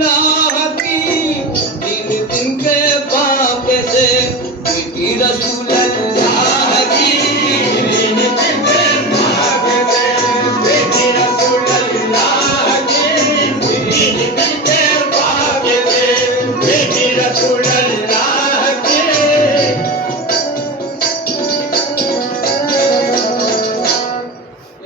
अल्लाह की, 3 दिन के फाके से बेटी रसूल अल्लाह की, 3 दिन के फाके से बेटी रसूल अल्लाह की, 3 दिन के फाके से बेटी रसूल अल्लाह की।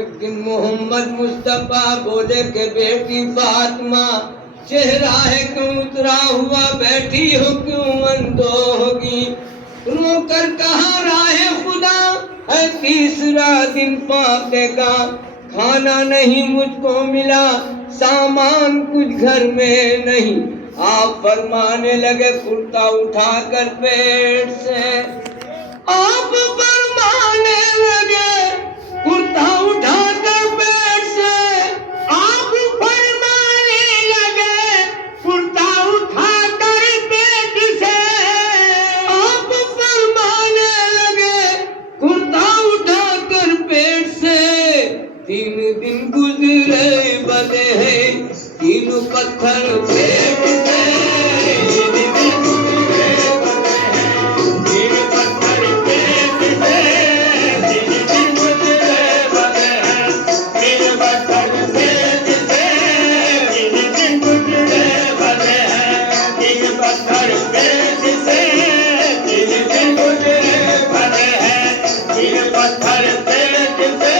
एक दिन मोहम्मद मुस्तफा बोले के बेटी फातिमा, चेहरा है क्यों उतरा हुआ, बैठी हो क्यों अंधो होगी। रोकर कहा राहे खुदा है 3रा दिन फाके का, खाना नहीं मुझको मिला, सामान कुछ घर में नहीं। आप फरमाने लगे कुर्ता उठाकर पेट से, आप फरमाने लगे कुर्ता उठाकर पेट से, आप फरमाने लगे कुर्ता उठाकर पेट से, आप फरमाने लगे कुर्ता उठाकर पेट से। 3 दिन गुजरे बने हैं 3 पत्थर पेट से, 3 दिन गुजरे बने हैं 3 पत्थर पेट से, 3 दिन गुजरे बने हैं 3 पत्थर पेट से, 3 दिन गुजरे बने हैं 3 पत्थर पेट से, 3 दिन गुजरे बने हैं 3 पत्थर पेट से।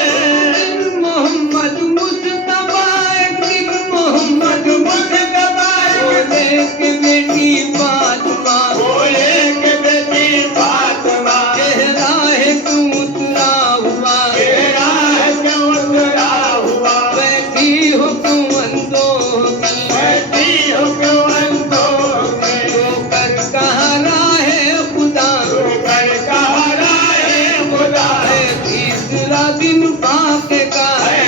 मोहम्मद मुस्तफा, एक दिन मोहम्मद मुस्तफा बोले के बेटी फातिमा, बोले के बेटी फातिमा, चेहरा है क्यों उतरा हुआ, चेहरा है क्यों उतरा हुआ, बैठी हो क्यों अंधो होगी, बैठी हो क्यों अंधो होगी। रोकर कहा राहे खुदा, रोकर कहा राहे खुदा है 3रा दिन फाके का, है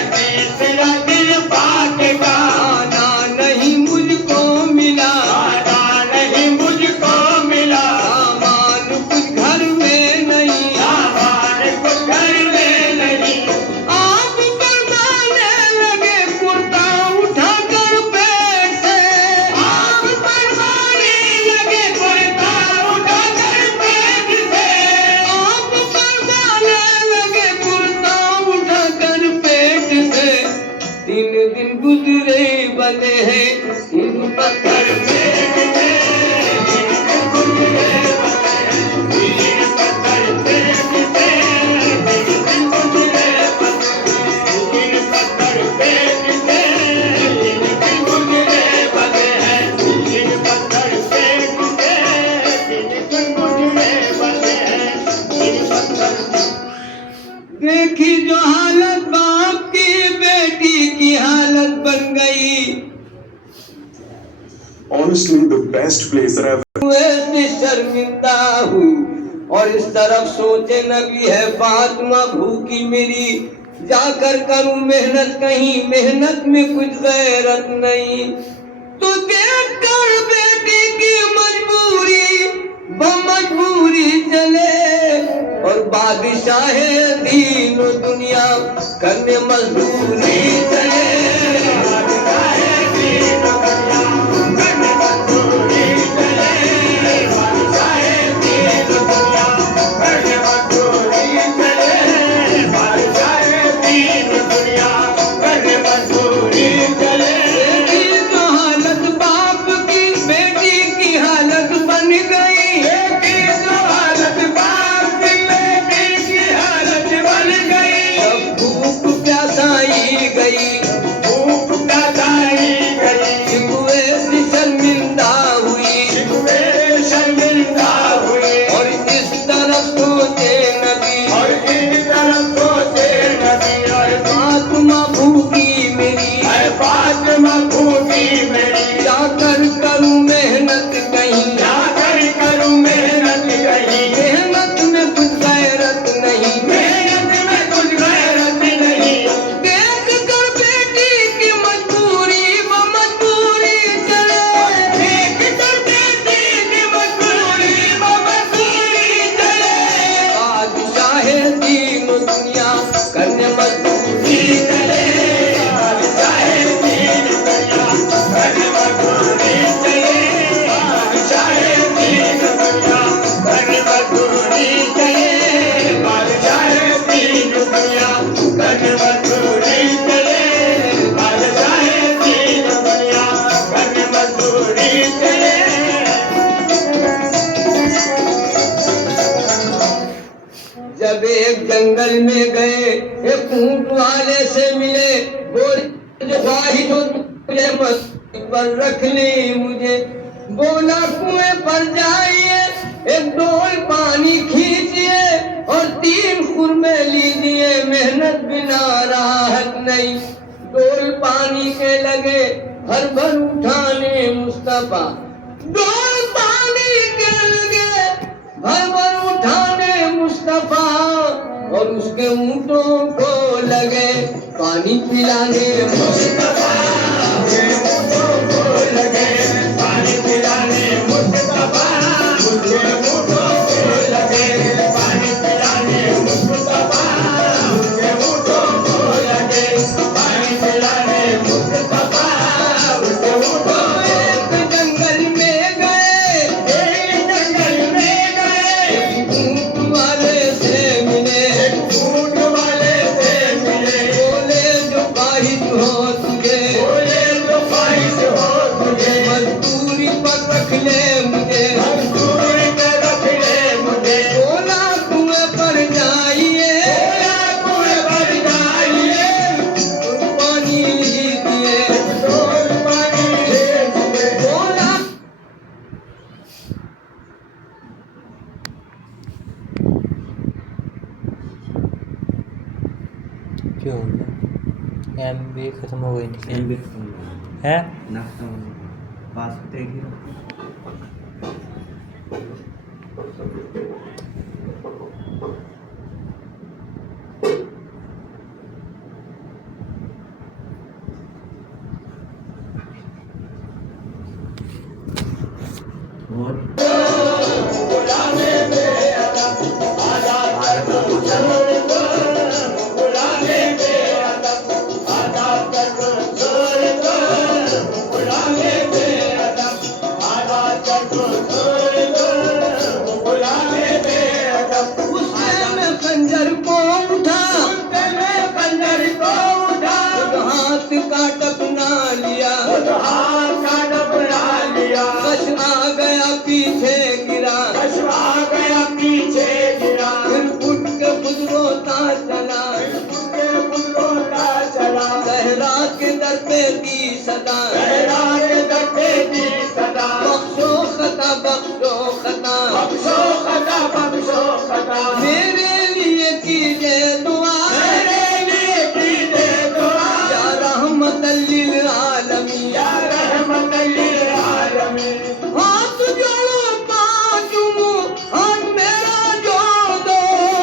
3रा दिन फाके का, खाना नहीं मुझको मिला, खाना नहीं मुझको मिला, सामान कुछ घर में नहीं, सामान कुछ घर में नहीं। आप फरमाने लगे कुर्ता उठाकर पेट से, आप फरमाने लगे कुर्ता उठाकर पेट से, आप फरमाने लगे कुर्ता उठाकर पेट से। 3 दिन गुजरे बने हैं 3 पत्थर पेट से, 3 दिन गुजरे बने हैं 3 पत्थर पेट से, 3 दिन गुजरे बने हैं 3 पत्थर पेट से, 3 दिन गुजरे बने हैं 3 पत्थर पेट से, 3 दिन गुजरे बने हैं 3 पत्थर। देखी जो हालत बाप की, बेटी की हालत बन गई। Honestly, the best place that I've ऐसी शर्मिंदा हुई और इस तरफ सोचे नबी है फातिमा भूखी मेरी, जाकर करूं मेहनत, कहीं मेहनत में कुछ गैरत नहीं। तो देख कर बेटी की मजबूरी बमजबूरी चले और बादशाह दीन दुनिया करने मजदूरी चले, बादशाह दीन दुनिया करने मजदूरी चले, बादशाह दीन दुनिया करने मजदूरी चले, बादशाह दीन दुनिया करने मजदूरी चले। बेटी तो हालत बाप की, बेटी की हालत बन गई, बेटी तो हालत बाप की, बेटी की हालत बन गई। अब भूख प्यासाई गई जंगल में गए, एक ऊंट वाले से मिले, बोले वाहिद हो तुझे मस्ती पर रख ली मुझे। बोला कुएं पर जाइए, एक डोल पानी खींचिए और 3 खुरमे लीजिए, मेहनत बिना राहत नहीं। डोल पानी के लगे भर भर उठाने मुस्तफा, डोल पानी के लगे भर भर उठाने मुस्तफा, और उसके ऊँटों को लगे पानी पिलाने मुस्तफा, उसके ऊँटों को लगे पानी पिलाने मुस्तफा, उसके ऊँटों को लगे पानी पिलाने मुस्तफा, उसके ऊँटों को लगे पानी पिलाने मुस्तफा, उसके ऊँटों। एक जंगल में गए, एक जंगल में गए, ऊँट वाले से मिले, ऊँट वाले से मिले। बोले जो ख्वाहिश हो तुझे, बोले जो ख्वाहिश हो तुझे, मजदूरी पर रख ले मुझे, मजदूरी पर रख ले मुझे। बोला कुएं पर जाइए, बोला कुएं पर जाइए, पानी लीजिए, पानी लीजिए। बोला क्यों हो गया? MB खत्म हो गई थी एमबी है। नाश्ता पास देगी और उसने में खंजर को उठा, खंजर को उठा, हाथ का टपना लिया, हाथ का टपना लिया। कश आ गया पीछे गिरा, कश आ गया पीछे गिरा। फिर उठ के खुद रोता चला, उठ के खुद रोता चला। सहरा के दर पे दी सदा, सहरा के दर पे दी सदा। बख्शो खता, बख्शो खता, बख्शो खता, बख्शो खता। मेरे लिए कीजिए दुआ, मेरे लिए कीजिए दुआ। या रहमतल लिल आलमीन, या रहमतल लिल आलमीन। हाथ जोड़ो पाँव चूमो, हाथ मेरा जोड़ दो,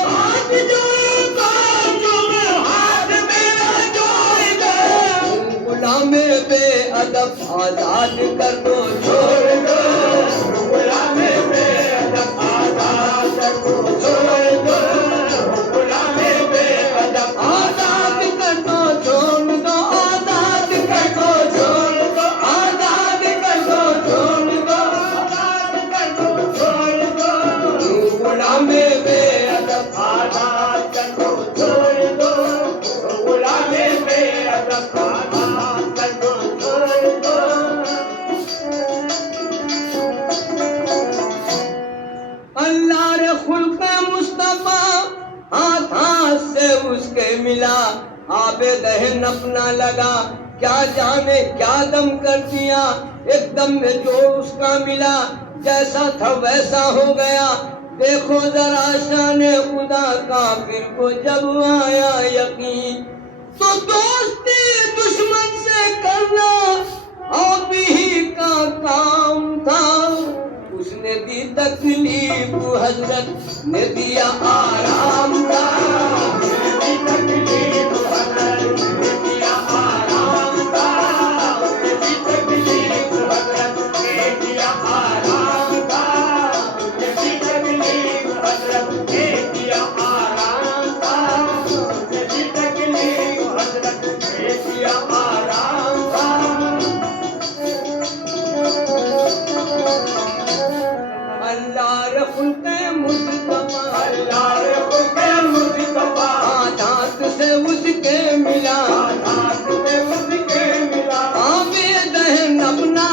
हाथ जोड़ो पाँव चूमो, हाथ मेरा जोड़ दो। गुलामे बेअदब आजाद कर दो, छोड़ दो। गुलामे बेअदब आजाद कर दो, छोड़ दो। गुलामे बेअदब आजाद कर दो, छोड़ दो। आजाद कर दो, छोड़ दो। आजाद कर दो, छोड़ दो। आजाद कर दो, छोड़ दो। गुलामे बेअदब आजाद कर दो, छोड़ दो। गुलामे बेअदब आजाद कर दो, छोड़ दो। अल्लाह रे खुल्क मुस्तफा हाथ हाथ से उसके मिला, आबे दहन अपना लगा, क्या जाने क्या दम कर दिया। एकदम में जो उसका मिला, जैसा था वैसा हो गया। देखो जरा शाने खुदा का, फिर को जब आया यकीन, तो दोस्ती दुश्मन से करना आप ही का काम था। उसने दी तकलीफ, हजरत ने दिया आराम का। उसने दी तकलीफ, हजरत ने दिया आराम का। उसने दी तकलीफ, हजरत ने दिया आराम का। उसने दी तकलीफ, हजरत ने दिया आराम का। उसने दी तकलीफ, हजरत ने दिया आराम का। अल्लाह रखुल के मुस्तफा, अल्लाह रखुल के मुस्तफा हाथ हाथ से उसके मिला, हाथ हाथ से उसके मिला। आबे दहन अपना